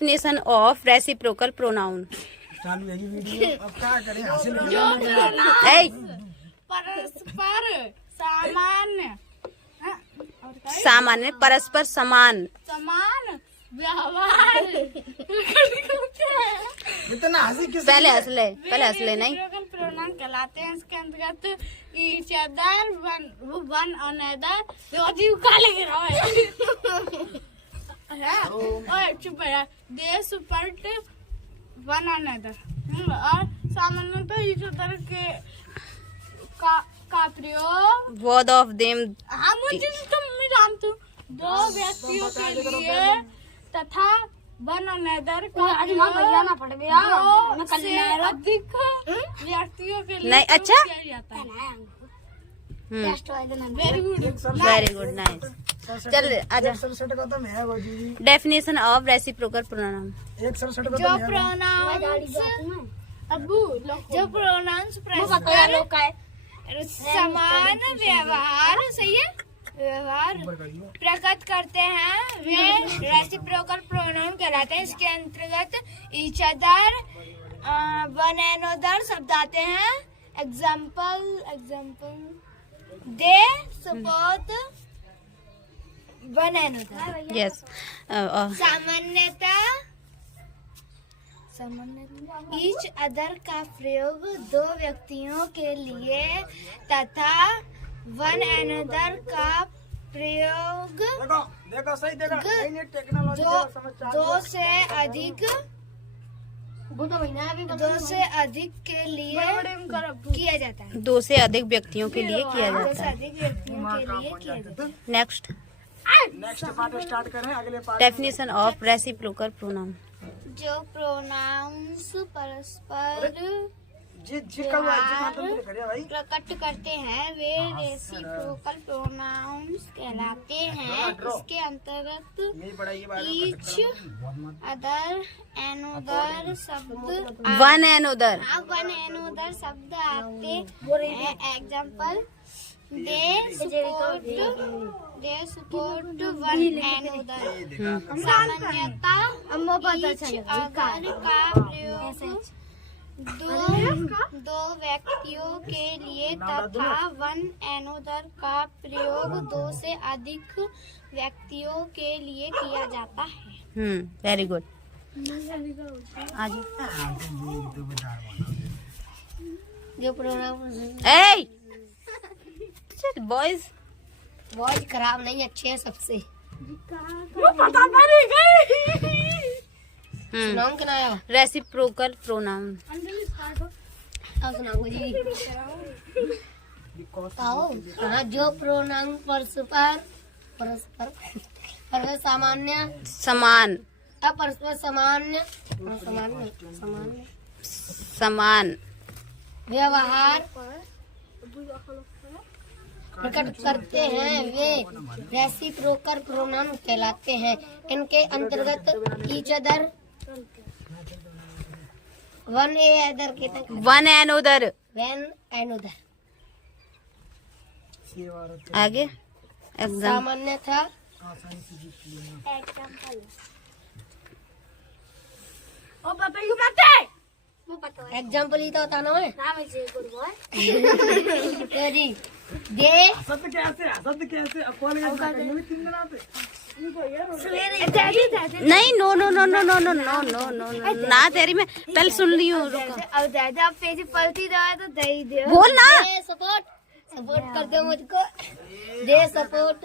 Definition of reciprocal pronoun. चालू है जी video, अब क्या करें, हासिल परस्पर सामान्य, सामान्य परस्पर समान समान व्यवहार इतना हंसी किस पहले हंस ले नहीं प्रोनाउन कहलाते हैं। इसके अंतर्गत ईच अदर, वन अनदर, अजीब काले और चुप है, दे सुपर्ट वन अनदर, और सामान्यतः ईच अदर के का प्रयोग बोथ ऑफ देम। हाँ मुझे तो मैं जानती हूँ, दो व्यक्तियों के लिए तथा वन अनदर का दो से अधिक व्यक्तियों के लिए नहीं, अच्छा किया जाता है। Very good nice. चल आजा। 67 का तो मैं वो जी डेफिनेशन ऑफ रेसिप्रोकल प्रोनाउन। 167 का जो तो मैं प्रोनाउंस जो प्रोनाउंस परस्पर समान व्यवहार, सही है, व्यवहार प्रकट करते हैं वे रेसिप्रोकल प्रोनाउन कहलाते हैं। इसके अंतर्गत each other, one and other शब्द आते हैं। Example they support one and other. Yes. सामान्यतः ईच अदर का प्रयोग दो व्यक्तियों के लिए तथा वन अनदर का प्रयोग देखो सही देखो, नई टेक्नोलॉजी समझ दो से अधिक के लिए किया जाता है। दो से अधिक व्यक्तियों के लिए किया दो से जाता है। अधिक व्यक्तियों के लिए किया जाता है। नेक्स्ट पार्ट स्टार्ट करें, अगले part definition of reciprocal pronoun. जो प्रोनाउंस परस्पर प्रकट करते हैं वे रेसिप्रोकल प्रोनाउंस कहलाते हैं। इसके अंतर्गत ईच अदर, अनदर शब्द वन एंड उधर वन एंड अदर शब्द आते हैं। Example they support one and other. सामान्यतः ईच अदर का प्रयोग दो व्यक्तियों के लिए तथा वन अनदर का प्रयोग दो से अधिक व्यक्तियों के लिए किया जाता है। Very good. आज जो प्रोनाउन ए बॉयज बहुत खराब नहीं, अच्छे हैं सबसे। Reciprocal pronoun. अब सुनाओ जी। जो प्रोनाउन परस्पर सामान्य समान परस्पर सामान्य समान व्यवहार प्रकट करते हैं वे रेसिप्रोकल प्रोनाउन कहलाते हैं। इनके अंतर्गत ईच अदर, वन अदर के तक वन एंड उधर वन एंड अदर आगे एग्जाम सामान्य था। एग्जाम्पल ही तो होता ना है। तो जी दे सत्य कैसे नहीं, no no no no no no no no no ना तेरी मैं पहले सुन ली हूँ। अब दादा पेज पलटी दवा तो दे दे बोल ना। सपोर्ट कर दो मुझको, दे सपोर्ट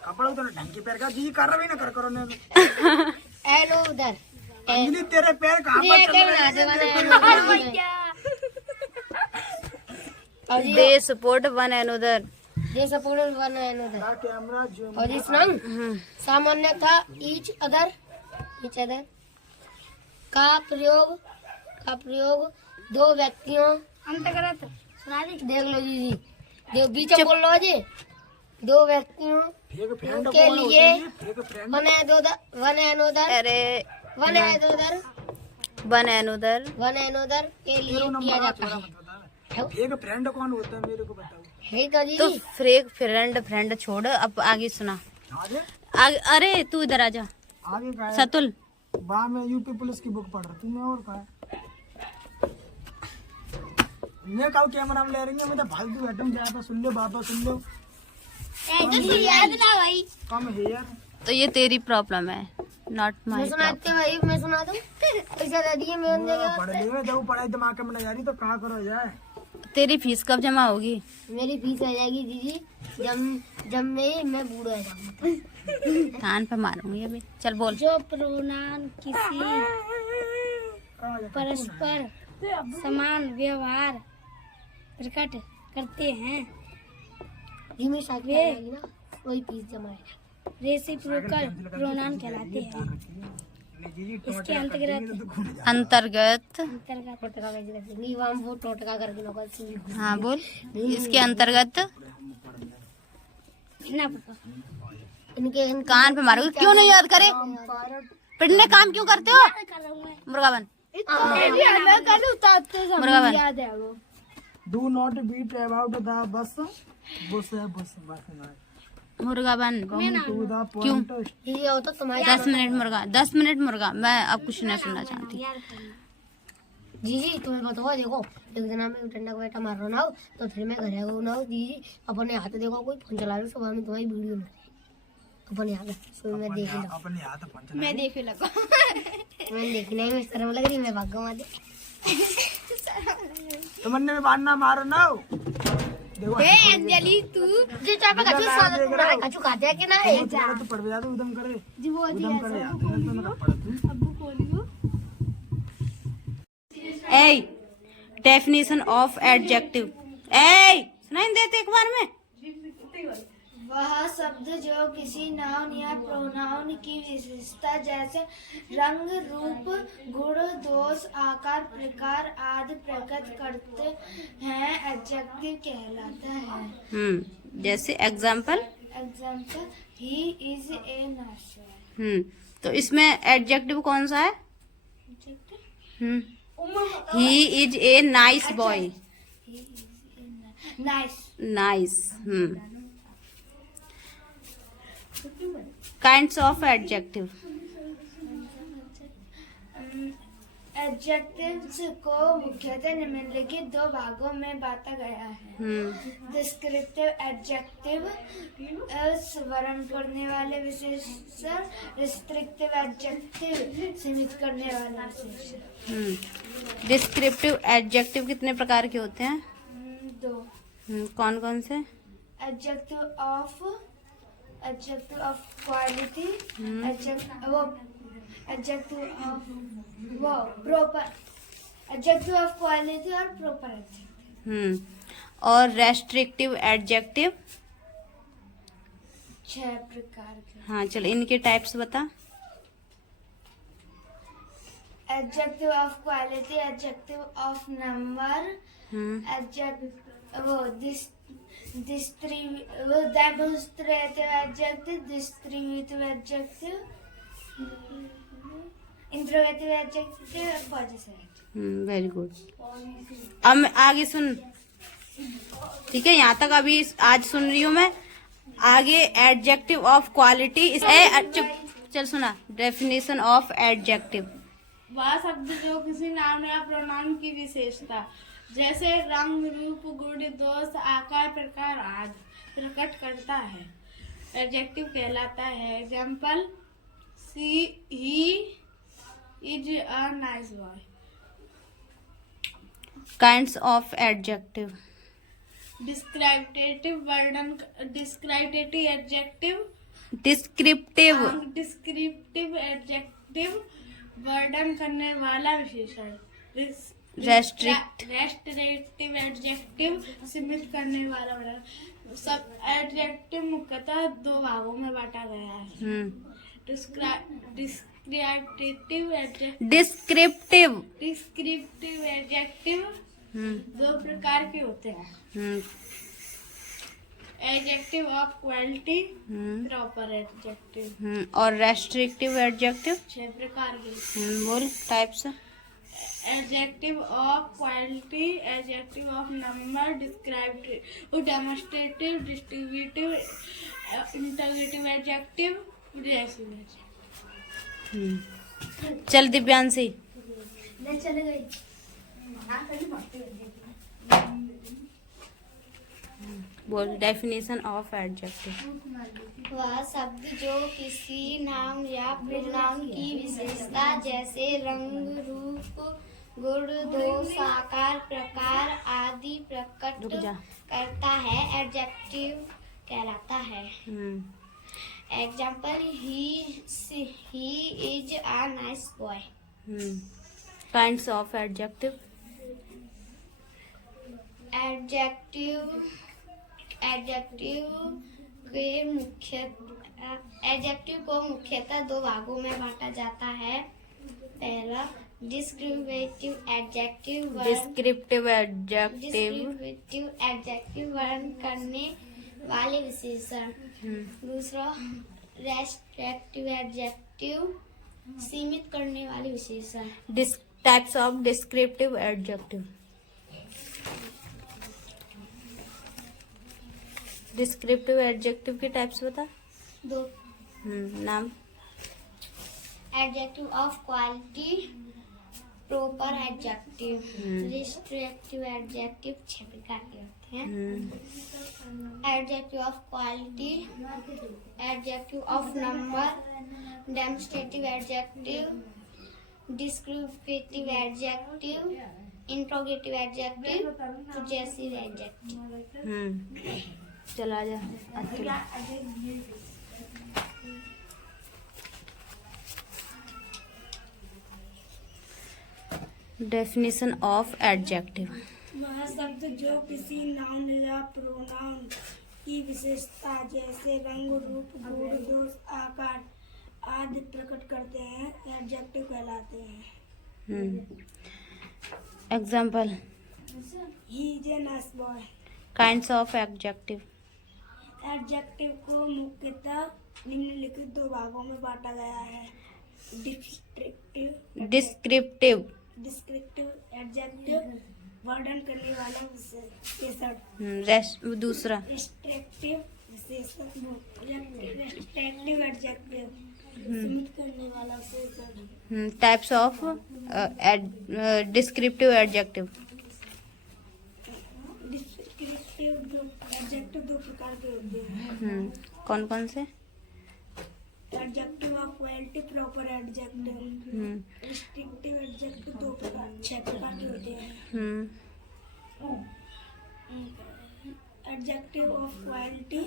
कपड़ा उधर ढंग के पैर का जी कर रहा ना करो ने एनो उधर अंजलि तेरे पैर कहाँ पर चल रहे हैं? दे सपोर्ट वन एंड उधर दे सपोर्ट वन एंड उधर। कैमरा जो और इस नाम सामान्य था ईच अदर का प्रयोग दो व्यक्तियों अंतर्गत देख लो जी जो बीच में बोल लो जी दो व्यक्तियों के लिए वन एंड उधर के लिए किया जाता है। एक फ्रेंड कौन होता है मेरे को बताओ। है तो जी तो फ्रेंड छोड़, अब आगे सुना। आगे अरे तू इधर आजा आगे सतुल। वहाँ मैं यूपी पुलिस की बुक पढ़ रहा तू मैं और कहा मैं कहा कैमरा में ले रही है मैं तो फालतू बैठूं जाता सुन लो बाबा सुन लो याद ना भाई। कम है यार। तो ये तेरी प्रॉब्लम है, नॉट मैं माई सुनाते हैं भाई, मैं सुना दूं पैसा दे दिए मैं उन पढ़ ले जब पढ़ाई दिमाग में नहीं आ रही तो कहाँ करो जाए। तेरी फीस कब जमा होगी? मेरी फीस आ जाएगी दीदी जब मैं बूढ़ा हो जाऊंगा। कान पे मारूंगी अभी। चल बोल। जो प्रोनाउन किसी परस्पर समान व्यवहार प्रकट करते हैं वे वही फीस जमा है। रेसिप्रोकल प्रोनाउन कहलाते हैं। इसके अंतर्गत वो टोटका करके नौकर सुनी। हाँ बोल। इसके अंतर्गत ना पता। इनके कान पे मारोगे, क्यों नहीं याद करे? पिटने काम क्यों करते हो? मुर्गा बन, मुर्गा बन। याद है वो। Do not beat about the bush bush मुर्गा बन। टू द क्यों? पॉइंट। ये हो तो तुम्हारे 10 मिनट मुर्गा, 10 मिनट मुर्गा। मैं अब कुछ नहीं सुनना चाहती। जी तुम्हें बताओ देखो एक दिन मैं ठंडा का बैठा मार रहा ना हो तो फिर मैं घर आऊँ ना हो जी अपने हाथ देखो कोई फोन चला रही सुबह में तुम्हारी वीडियो में अपने हाथ सुबह में देख लो अपने हाथ पंच मैं देखे लगा। मैं देखी नहीं मैं शर्म लग रही मैं भाग गवा दे तुमने में बांधना मारो ना हो। देखो अंजलि तू जी चाय पे कचू तुम्हारे कचू खाते हैं कि ना तो पड़ गया तो उदम करे जी वो उदम करे याद नहीं तो ना पड़ तू। अब्बू खोलियो। A definition of adjective. ए सुनाई देते एक बार में। वह शब्द जो किसी नाउन या प्रोनाउन की विशेषता जैसे रंग, रूप, गुण, दोष, आकार, प्रकार आदि प्रकट करते हैं एडजेक्टिव कहलाता है। जैसे example. Example he is a nurse. तो इसमें एडजेक्टिव कौन सा है? He is a nice boy. Nice. Nice. Kinds of adjective. Adjectives को मुख्यतः निम्नलिखित दो भागों में बांटा गया है। डिस्क्रिप्टिव एडजेक्टिव वर्णन करने वाले विशेषण, रिस्ट्रिक्टिव एडजेक्टिव सीमित करने वाला विशेषण। डिस्क्रिप्टिव एडजेक्टिव कितने प्रकार के होते हैं? दो। कौन कौन से? Adjective of quality, adjective of quality और प्रॉपर एडजेक्टिव। और रेस्ट्रिक्टिव एडजेक्टिव 6 प्रकार के। हाँ चल इनके टाइप्स बता। Adjective of quality, adjective of number, demonstrative adjective, descriptive adjective, interrogative adjective और पॉजिटिव एडजेक्टिव। Very good. अब आगे सुन, ठीक है? यहाँ तक अभी आज सुन रही हूँ मैं। आगे एडजेक्टिव ऑफ क्वालिटी। चल सुना। Definition of adjective. वह शब्द जो किसी नाम या प्रोनाउन की विशेषता जैसे रंग, रूप, गुण, दोष, आकार, प्रकार आदि प्रकट करता है एडजेक्टिव कहलाता है। Example he is a nice boy. Kinds of adjective. Descriptive वर्णन, डिस्क्रिप्टिव एडजेक्टिव, डिस्क्रिप्टिव एडजेक्टिव वर्णन करने वाला विशेषण। रेस्ट्रिक्टिव एडजेक्टिव सीमित करने वाला वर्णन। सब एडजेक्टिव मुख्यतः दो भागों में बांटा गया है। डिस्क्रिप्टिव एडजेक्टिव दो प्रकार के होते हैं। Adjective of quality, proper adjective. और रेस्ट्रिक्टिव एडजेक्टिव 6 प्रकार के। बोल types. Adjective of quality, adjective of number, descriptive, demonstrative, distributive, interrogative adjective, relative adjective. चल दिव्यांशी चले गई। बोल डेफिनेशन ऑफ एडजेक्टिव। वह शब्द जो किसी नाम या प्रोनाउन की विशेषता जैसे रंग, रूप, गुण, दोष, आकार, प्रकार आदि प्रकट रुक जा। करता है एडजेक्टिव कहलाता है। Example, he is a nice boy. Kinds of adjective. Adjective को मुख्यतः दो भागों में बांटा जाता है। पहला डिस्क्रिप्टिव एडजेक्टिव डिस्क्रिप्टिव एडजेक्टिव। वर्णन करने वाले विशेषण। दूसरा रेस्ट्रिक्टिव एडजेक्टिव सीमित करने वाले विशेषण। Types of descriptive adjective. Descriptive adjective के टाइप्स बता। दो। नाम। Adjective of quality, proper adjective. Restrictive adjective 6 प्रकार के होते हैं। Adjective of quality, adjective of number, demonstrative adjective, descriptive adjective, interrogative adjective, possessive adjective. चला जा। Definition of adjective. वह शब्द जो किसी नाउन या प्रोनाउन की विशेषता जैसे रंग, रूप, गुण, दोष, आकार आदि प्रकट करते हैं एडजेक्टिव कहलाते हैं। Example, he is a nice boy. Kinds of adjective. Adjective को मुख्यतः निम्नलिखित दो भागों में बांटा गया है। डिस्क्रिप्टिव एडजेक्टिव वर्णन करने वाला विशेषण। दूसरा रेस्ट्रिक्टिव एडजेक्टिव सीमित करने वाला विशेषण। Types of descriptive adjective. Adjective दो प्रकार के होते हैं। कौन कौन से? Adjective of quality, proper adjective. Descriptive adjective 6 प्रकार के होते हैं। Adjective of quality,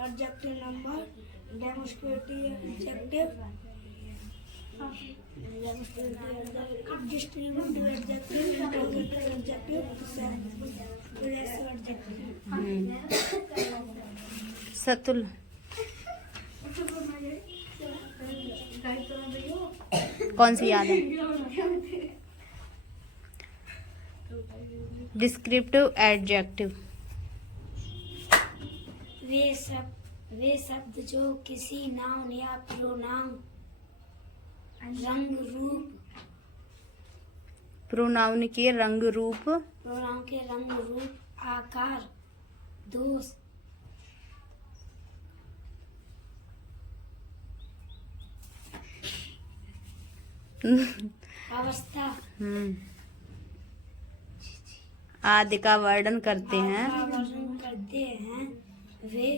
adjective number, demonstrative adjective, descriptive adjective, interrogative adjective, possessive adjective. सतुल। कौन सी याद है? Descriptive adjective. वे शब्द जो किसी नाउन या प्रोनाउन रंग, रूप, प्रोनाउन के रंग, रूप, आकार, दोष, अवस्था आदि का वर्णन करते हैं। वे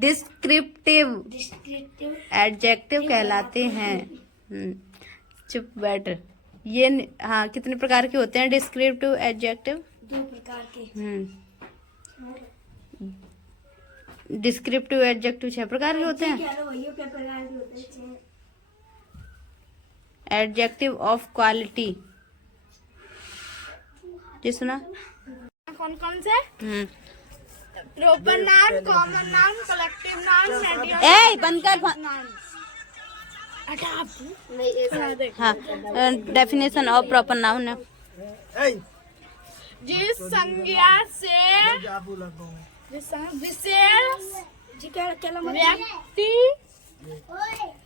डिस्क्रिप्टिव एडजेक्टिव कहलाते हैं। चुप बैठ। ये हाँ, कितने प्रकार के होते हैं डिस्क्रिप्टिव एडजेक्टिव? 2 प्रकार के। डिस्क्रिप्टिव एडजेक्टिव 6 प्रकार के होते हैं। Adjective of quality. जी सुना? कौन कौन से? Proper noun, common noun, collective noun, ए बंद कर। हाँ, डेफिनेशन ऑफ प्रॉपर नाउन है। जिस संज्ञा से विशेष व्यक्ति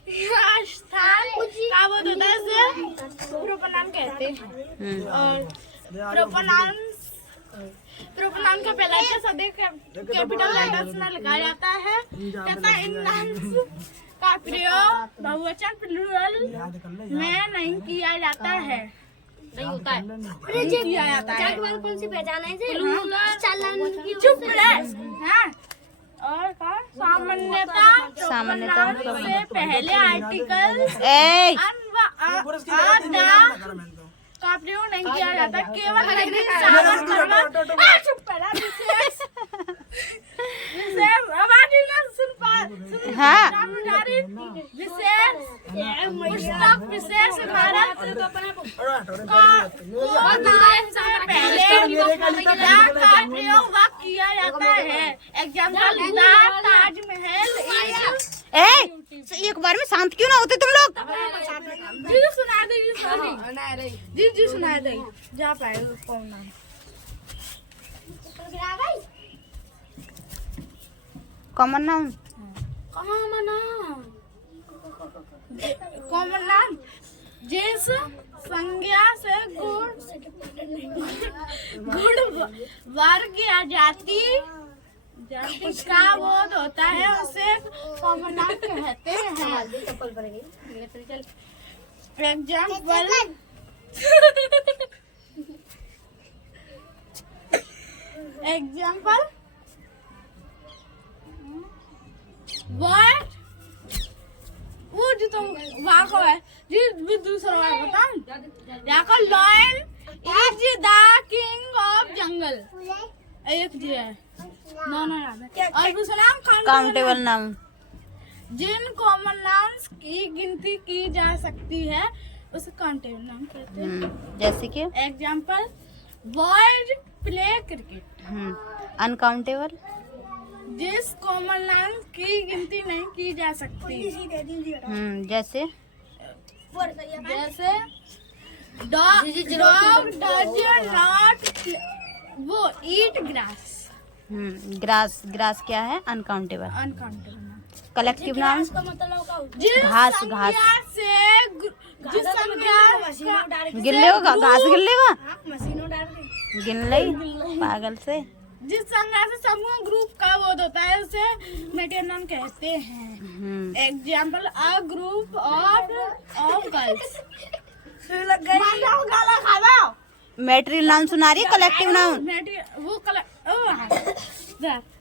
या स्थान का बोध होता है उसे प्रोपर नाउन कहते हैं। और प्रोपर नाउन प्रोनाउन का पहला अक्षर सदैव कैपिटल लेटर्स में लिखा जाता है तथा इन नाउन्स का प्रयोग बहुवचन प्लूरल में नहीं किया जाता है। नहीं होता है, नहीं किया जाता है। कौन सी पहचान है इसे? चुप रहे। हाँ। और सामान्यता से पहले आर्टिकल का प्रयोग नहीं किया जाता, केवल विशेष भारत का प्रयोग किया जाता है। एग्जाम्पल ताजमहल। एक बार में शांत क्यों ना होते तुम लोग? जी सुना दे, जी सुना दे। जा पाएगा कौन नाम? Common noun. कॉमन नाम जिस संज्ञा से गुण वर्ग या जाति का बोध होता है उसे कॉमन नाम कहते हैं। एग्जाम्पल वर्ड वो जो तुम वहाँ को है जी भी दूसरा वाला बता यहाँ का lion is the king of जंगल। एक जी है नो याद है। और दूसरा काउंटेबल नाउन। जिन कॉमन नाउन्स की गिनती की जा सकती है उसे काउंटेबल नाउन कहते हैं। जैसे कि example boys play cricket. Uncountable. जिस कॉमन नाउन की गिनती नहीं की जा सकती। जैसे डॉग डज नॉट वो ईट ग्रास। ग्रास क्या है? अनकाउंटेबल। Collective noun. घास से जिस संज्ञा गिन लेगा, घास गिन लेगा, गिन ले पागल से। जिस संज्ञा से समूह ग्रुप का बोध होता है उसे मेटेरियल नाउन कहते हैं। Example a group of girls. Material noun सुना रही है। Collective noun. वो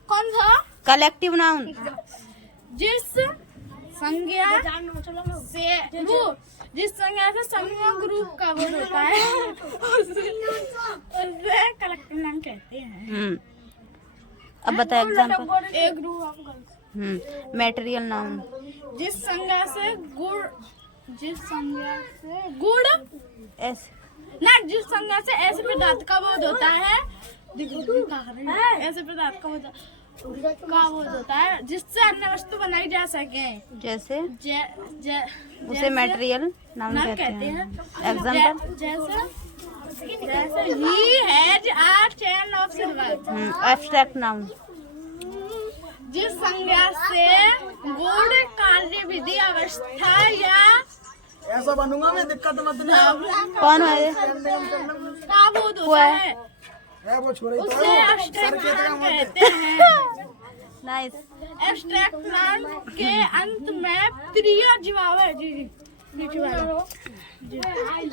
कौन सा? Collective noun. जिस संज्ञा से समूह ग्रुप का बोध होता है उसे कलेक्टिव नाउन कहते हैं। अब बता example. A group of girls. Material noun. जिस संज्ञा से गुड़ जिस संज्ञा से ऐसे पदार्थ का बोध होता है ऐसे पदार्थ का बोध होता है जिससे अन्य वस्तु बनाई जा सके। जैसे उसे जैसे मेटेरियल नाउन कहते हैं। एग्जाम्पल जैसे he has a chain of silver। Abstract noun. जिस संज्ञा से गुण कार्य विधि अवस्था या ऐसा बनूंगा मैं, दिक्कत मत नहीं। कौन है? का बोध होता है वो छोड़े उसे एब्स्ट्रैक्ट नाउन कहते हैं। नाइस। एब्स्ट्रैक्ट नाउन के अंत में प्रिय जवाब है। जी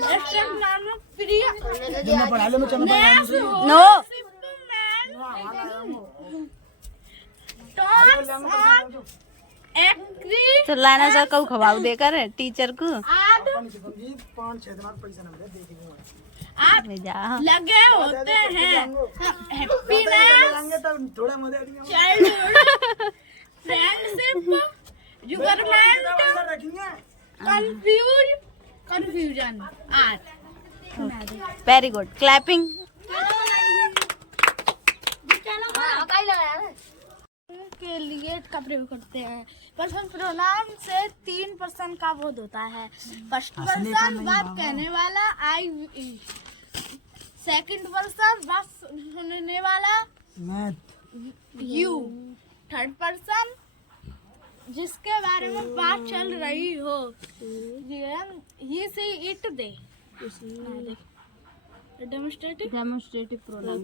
एब्स्ट्रैक्ट नाउन में प्रिय पढ़ा ले में चलो नो। तो लाना सा कऊ खवाऊ देकर टीचर को। 5-6 दिन पैसा ना मिले देखेंगे आप लगे होते हैं हैप्पीनेस थोड़ा मजा आएगा। चाइल्डहुड फ्रेंडशिप जुगरमेंट confusion art. Very good. Clapping. के लिए का प्रयोग करते हैं। पर्सन प्रोनाउन से 3 पर्सन का बोध होता है। फर्स्ट पर्सन बात कहने वाला आई, सेकंड पर्सन बात सुनने वाला यू, थर्ड पर्सन जिसके बारे में बात चल रही हो ही से it they. Demonstrative demonstrative pronoun.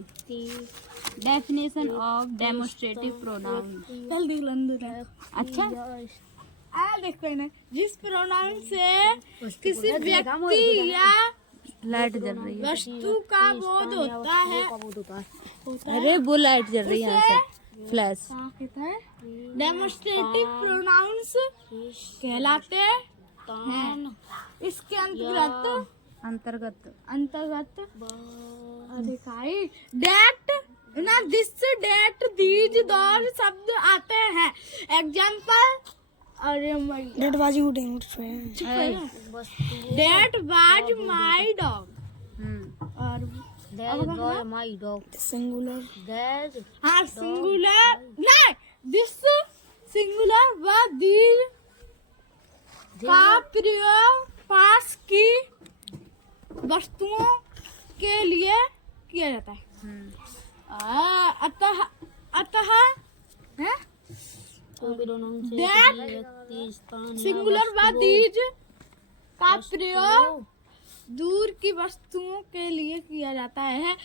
Definition of demonstrative pronoun. जल्दी लंदन। अच्छा, देखो ना, जिस प्रोनाउन से किसी व्यक्ति या लाइट जल रही है। वस्तु का बोध होता है। अरे वो लाइट जल रही है यहाँ से, फ्लैश। डेमोस्ट्रेटिव प्रोनाउंस कहलाते हैं। इसके अंतर्गत अधिकारी डेट ना दिस डेट दीज दौर शब्द आते हैं। एग्जाम्पल, अरे that was good that was my dog. और माई डॉग सिंगुलर हाँ, सिंगुलर नहीं, दिस सिंगुलर व दीज का प्रयोग पास की वस्तुओं के लिए किया जाता है। अतः है सिंगुलर व दीज का प्रयोग दूर की वस्तुओं के लिए किया जाता है।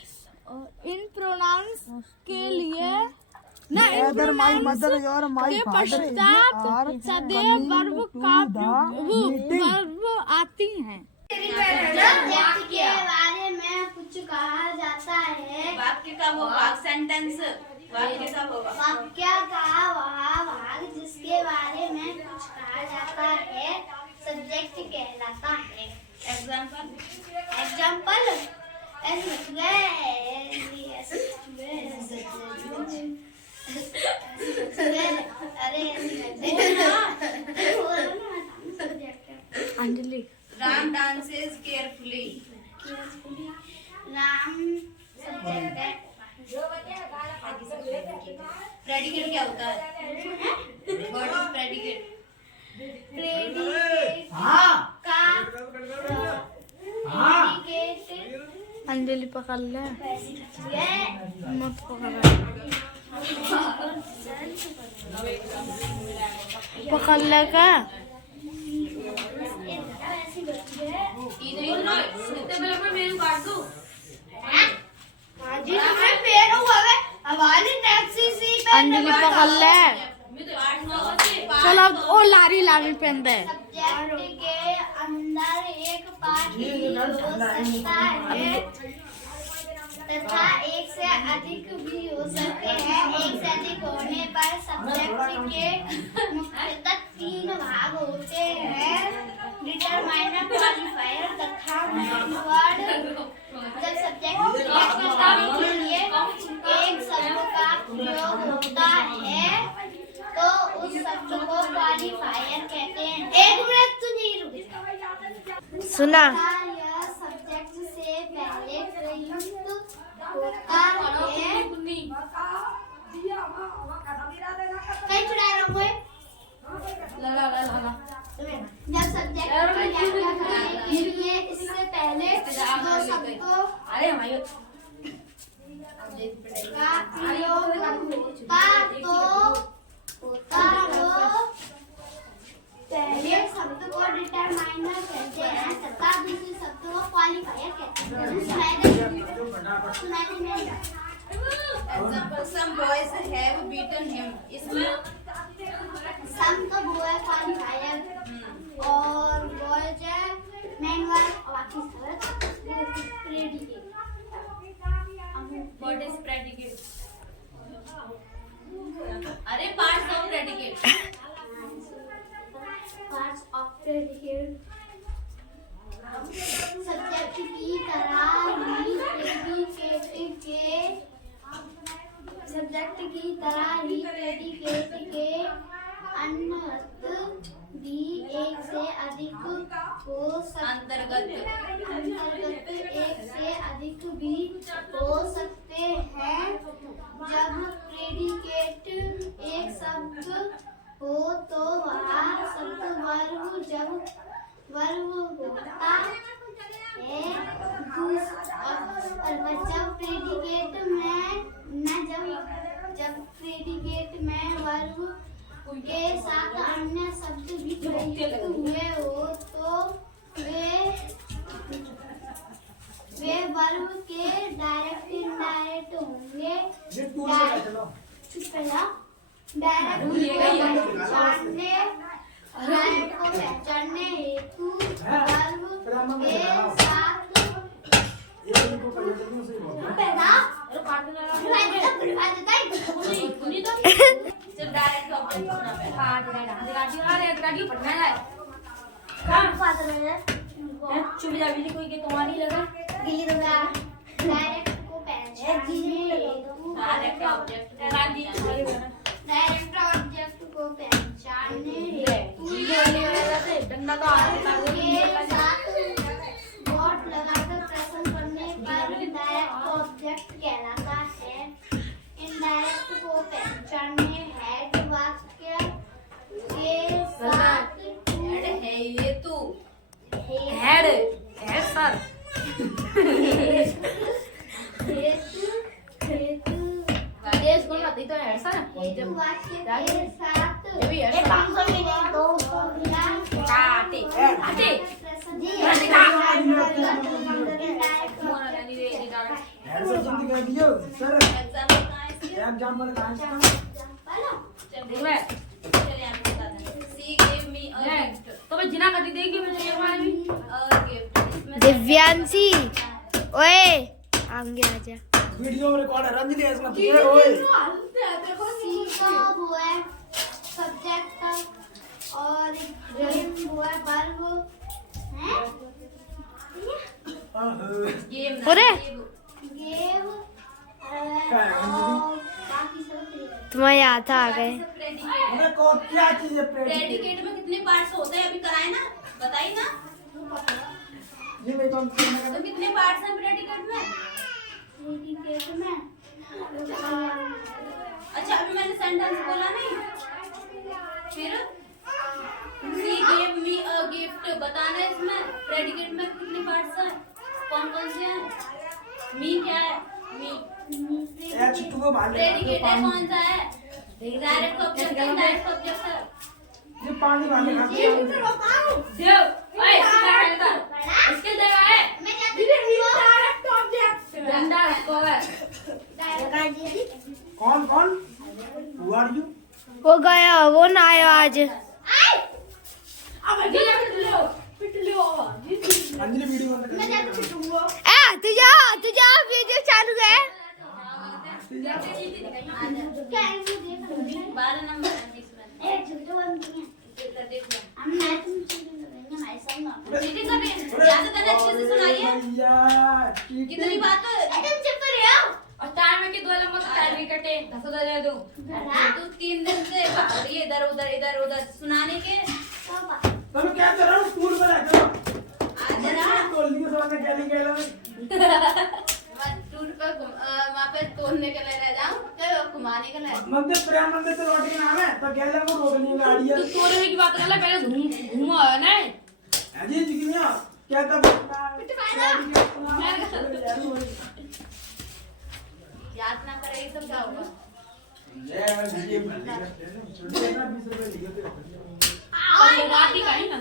और इन प्रोनाउंस के लिए ना इन Father, my mother, pronouns your, my के father, पश्चात you are सदैव वर्ब का meeting. वर्ब आती हैं। सब्जेक्ट के बारे में कुछ कहा जाता है। वाक्य का वो भाग, सेंटेंस वाक्य का वो भाग। वाक्य का वह भाग जिसके बारे में कुछ कहा जाता है सब्जेक्ट कहलाता है। Example Anjali, Ram dances carefully. Ram subject है। प्रेडिकेट क्या होता है? What is predicate? Predicate Anjali पकड़ ले, का मत पकड़, पकड़ ले का। अंजलि पकड़ ले, चलो अब ओ लारी लारी पहन दे। सब्जेक्ट के अंदर एक पार्ट भी हो सकता है तथा एक से अधिक भी हो सकते हैं। एक से अधिक होने पर सब्जेक्ट के मुख्यतः 3 भाग होते हैं, डिटरमाइनर, क्वालिफायर तथा मेन वर्ड। जब सब्जेक्ट के लिए एक शब्द का प्रयोग होता है तो उस शब्द को क्वालिफायर कहते हैं। एक मिनट तू नहीं रुक सुना, यह सब्जेक्ट से पहले प्रयुक्त होता है। कहीं चुरा रहा हूँ जब सब्जेक्ट की व्याख्या करने के लिए इससे पहले 2 शब्दों का प्रयोग होता हो पहले शब्द को डिटरमाइनर कहते हैं तथा दूसरे शब्द को क्वालिफायर कहते हैं। सुनाई example, some boys have beaten him. इसमें सम तो बॉय क्वालिफायर और बॉयज है मेन वर्ब और बाकी सब प्रेडिकेट। What is predicate? अरे parts of predicate. Parts of predicate subject की तरह ही प्रेडिकेट के अंतर्गत भी एक से अधिक हो अंतर्गत एक से अधिक भी हो सकते हैं। जब प्रेडिकेट एक शब्द हो तो वह शब्द वर्ब जब वर्ब होता है। और जब प्रेडिकेट में वर्ब के साथ अन्य शब्द भी प्रयुक्त हुए हो तो वे वर्ब ये टूल से चलो पहला डायरेक्ट को पहचानने हेतु वर्ब के साथ ये इनको कर देते हैं उसे बोल पहला चल डायरेक्ट ऑब्जेक्ट सुना पहले। डायरेक्ट को पहचानने हेतु डायरेक्ट ऑब्जेक्ट डायरेक्ट ऑब्जेक्ट को पहचानने हेतु के साथ डॉट लगाकर प्रश्न करने पर डायरेक्ट ऑब्जेक्ट कहलाता है। इनडायरेक्ट को पहचानने हेड वाक्य के साथ है ये तू हेड है सर हेतु वाक्य के साथ हेड से जल्दी कर दियो सर एग्जाम वाला कहां से सी गिव मी अ गिफ्ट तो मैं जिना कर देगी मुझे ये वाला भी अ गिफ्ट दिव्यांशी ओए आगे आजा। वीडियो रिकॉर्ड है रंजनी ऐसा मत करे ओए सी का हुआ है सब्जेक्ट और गेम हुआ है वर्ब है गेम अरे गेम और बाकी सब तुम्हारे हाथ आ गए। हमें को क्या चीज है प्रेडिकेट में कितने पार्ट्स होते हैं अभी कराए ना बताइए ना ये मैं कौन सा तो कितने पार्ट्स हैं प्रेडिकेट में। प्रेडिकेट में अच्छा अभी मैंने सेंटेंस बोला नहीं फिर सी गिव मी अ गिफ्ट बताना है इसमें प्रेडिकेट में कितने पार्ट्स हैं कौन कौन से हैं। मी क्या है मी H2 को बाहर प्रेडिकेट है कौन सा है डायरेक्ट ऑब्जेक्ट है डायरेक्ट ऑब्जेक्ट है ये पानी वाले ना देव ओए इसके जगह है डायरेक्ट ऑब्जेक्ट डंडा रखो है कौन कौन हु आर यू वो गया वो ना आया आज। अंजलि वीडियो बंद कर ए तुझा वीडियो चालू है। 12 नंबर चीटिंग कर रहे हैं ज्यादा करना अच्छे से सुनाइए कितनी बात और टाइम में कि 2 नंबर का टाइम भी कटे 10 दे दूं तू 3 दिन से भाग रही है इधर उधर सुनाने के तुम क्या कर रहे हो स्कूल में जाके आज जरा टोल दिए सो में गली गला मैं टूर पे वहां पे तोड़ने के लिए रह जाऊं क्या घुमाने के लिए मंदिर प्रेम मंदिर तो रोटी के नाम है पर गला को रोक नहीं गाड़ी है तू तोड़ने की बात कर ले पहले घूमो है ना अजी जिगिया क्या तब याद ना करे ये सब क्या होगा ये वीडियो बंद कर छोटे ना 20 रुपए लिए थे और वो बात ही कहीं ना